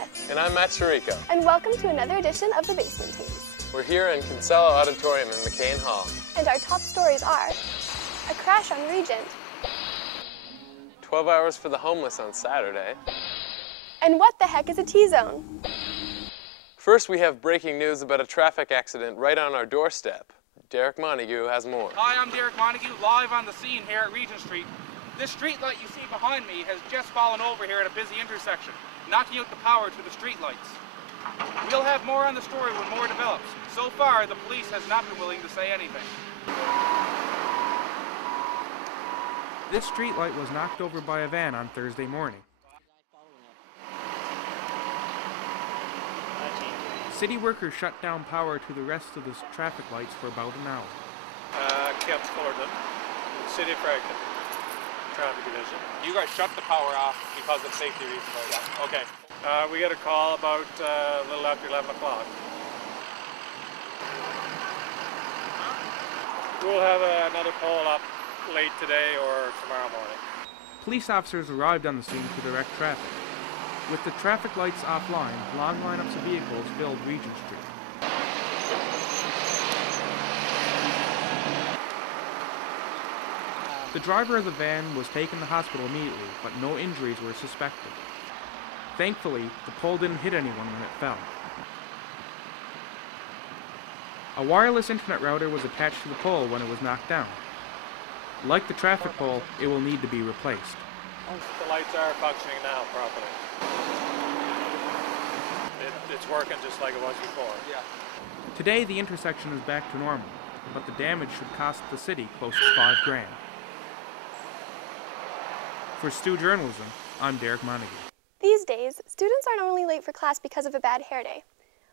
Smith. And I'm Matt Chirico. And welcome to another edition of The Basement Teens. We're here in Kinsella Auditorium in McCain Hall. And our top stories are a crash on Regent, 12 hours for the homeless on Saturday, and what the heck is a T-zone? First, we have breaking news about a traffic accident right on our doorstep. Derek Montague has more. Hi, I'm Derek Montague, live on the scene here at Regent Street. This street light you see behind me has just fallen over here at a busy intersection, knocking out the power to the street lights. We'll have more on the story when more develops. So far, the police has not been willing to say anything. This street light was knocked over by a van on Thursday morning. City workers shut down power to the rest of the traffic lights for about an hour. Kemp Fullerton, City of Fredericton, Traffic Division. You guys shut the power off because of safety reasons, right? Yeah. Okay. We got a call about a little after 11 o'clock. We'll have another poll up late today or tomorrow morning. Police officers arrived on the scene to direct traffic. With the traffic lights offline, long lineups of vehicles filled Regent Street. The driver of the van was taken to hospital immediately, but no injuries were suspected. Thankfully, the pole didn't hit anyone when it fell. A wireless internet router was attached to the pole when it was knocked down. Like the traffic pole, it will need to be replaced. The lights are functioning now properly. It's working just like it was before. Yeah. Today, the intersection is back to normal, but the damage should cost the city close to $5 grand. For Stu Journalism, I'm Derek Montague. These days, students aren't only late for class because of a bad hair day.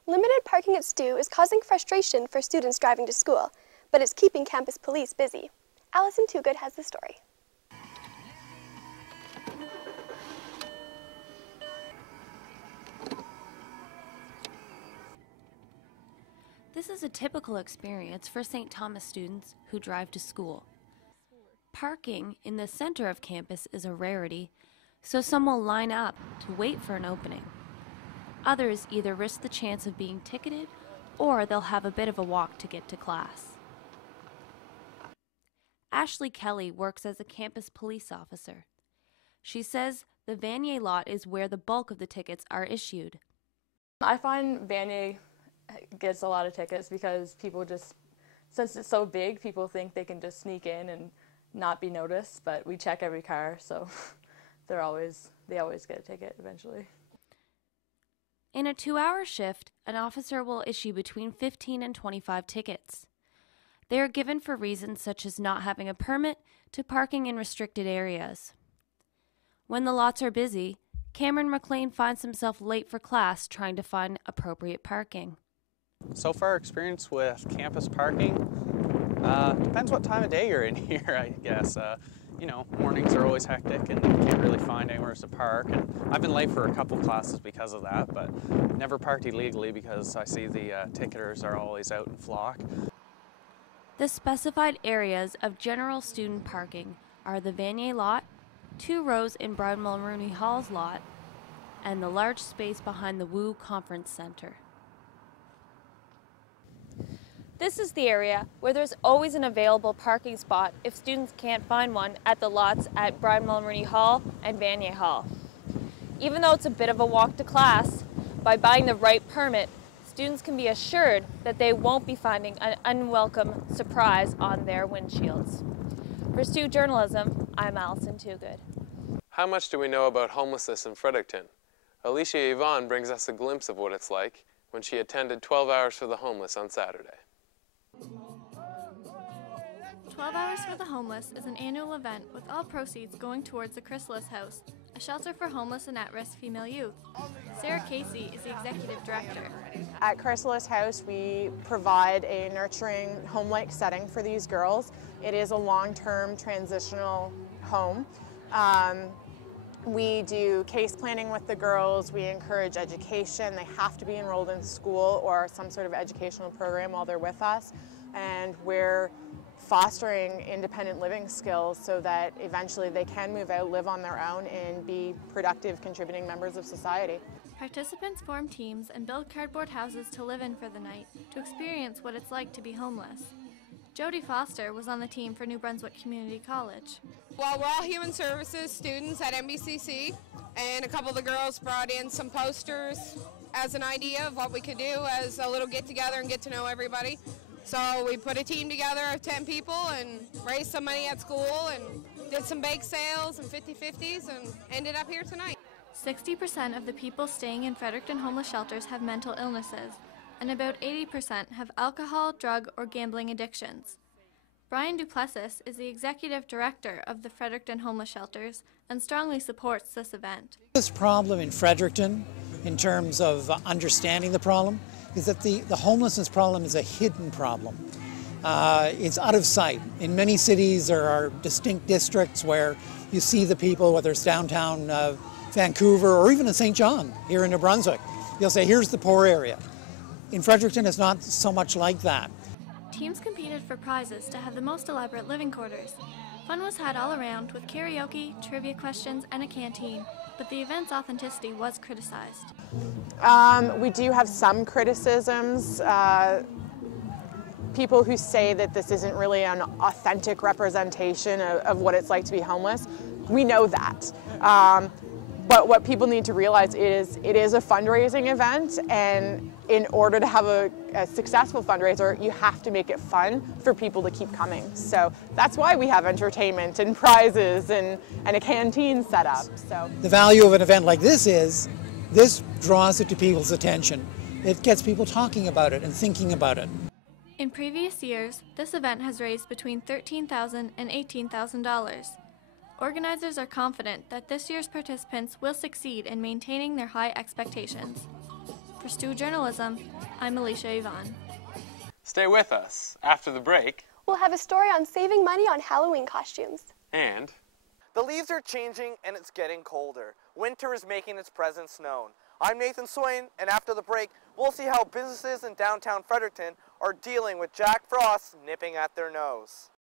Limited parking at Stu is causing frustration for students driving to school, but it's keeping campus police busy. Allison Toogood has the story. This is a typical experience for St. Thomas students who drive to school. Parking in the center of campus is a rarity, so some will line up to wait for an opening. Others either risk the chance of being ticketed or they'll have a bit of a walk to get to class. Ashley Kelly works as a campus police officer. She says the Vanier lot is where the bulk of the tickets are issued. I find Vanier gets a lot of tickets because people just, since it's so big, people think they can just sneak in and not be noticed, but we check every car, so they always get a ticket eventually. In a 2-hour shift, an officer will issue between 15 and 25 tickets. They are given for reasons such as not having a permit to parking in restricted areas. When the lots are busy, Cameron McLean finds himself late for class trying to find appropriate parking. So far experience with campus parking, depends what time of day you're in here, I guess. You know, mornings are always hectic and you can't really find anywhere to park. And I've been late for a couple classes because of that, but never parked illegally because I see the ticketers are always out in flock. The specified areas of general student parking are the Vanier lot, 2 rows in Brown Mulroney Hall's lot, and the large space behind the Woo Conference Center. This is the area where there's always an available parking spot if students can't find one at the lots at Brown Mulroney Hall and Vanier Hall. Even though it's a bit of a walk to class, by buying the right permit, students can be assured that they won't be finding an unwelcome surprise on their windshields. For Stu Journalism, I'm Allison Toogood. How much do we know about homelessness in Fredericton? Alicia Yvonne brings us a glimpse of what it's like when she attended 12 Hours for the Homeless on Saturday. 12 Hours for the Homeless is an annual event with all proceeds going towards the Chrysalis House, a shelter for homeless and at-risk female youth. Sarah Casey is the executive director. At Chrysalis House, we provide a nurturing, home-like setting for these girls. It is a long-term transitional home. We do case planning with the girls. We encourage education. They have to be enrolled in school or some sort of educational program while they're with us. And we're fostering independent living skills so that eventually they can move out, live on their own, and be productive, contributing members of society. Participants form teams and build cardboard houses to live in for the night to experience what it's like to be homeless. Jody Foster was on the team for New Brunswick Community College. Well, we're all human services students at NBCC, and a couple of the girls brought in some posters as an idea of what we could do as a little get-together and get to know everybody. So we put a team together of 10 people and raised some money at school and did some bake sales and 50-50s and ended up here tonight. 60% of the people staying in Fredericton homeless shelters have mental illnesses, and about 80% have alcohol, drug, or gambling addictions. Brian Duplessis is the executive director of the Fredericton homeless shelters and strongly supports this event. This problem in Fredericton, in terms of understanding the problem, is that the homelessness problem is a hidden problem. It's out of sight. In many cities there are distinct districts where you see the people, whether it's downtown Vancouver or even in St. John here in New Brunswick. You'll say, here's the poor area. In Fredericton, it's not so much like that. Teams competed for prizes to have the most elaborate living quarters. Fun was had all around with karaoke, trivia questions, and a canteen, but the event's authenticity was criticized. We do have some criticisms. People who say that this isn't really an authentic representation of what it's like to be homeless. We know that. But what people need to realize is it is a fundraising event, and in order to have a successful fundraiser, you have to make it fun for people to keep coming. So that's why we have entertainment and prizes and a canteen set up. So the value of an event like this is, this draws it to people's attention. It gets people talking about it and thinking about it. In previous years, this event has raised between $13,000 and $18,000. Organizers are confident that this year's participants will succeed in maintaining their high expectations. For Stu Journalism, I'm Alicia Yvonne. Stay with us. After the break, We'll have a story on saving money on Halloween costumes. and the leaves are changing and it's getting colder. Winter is making its presence known. I'm Nathan Swain, and after the break, we'll see how businesses in downtown Fredericton are dealing with Jack Frost nipping at their nose.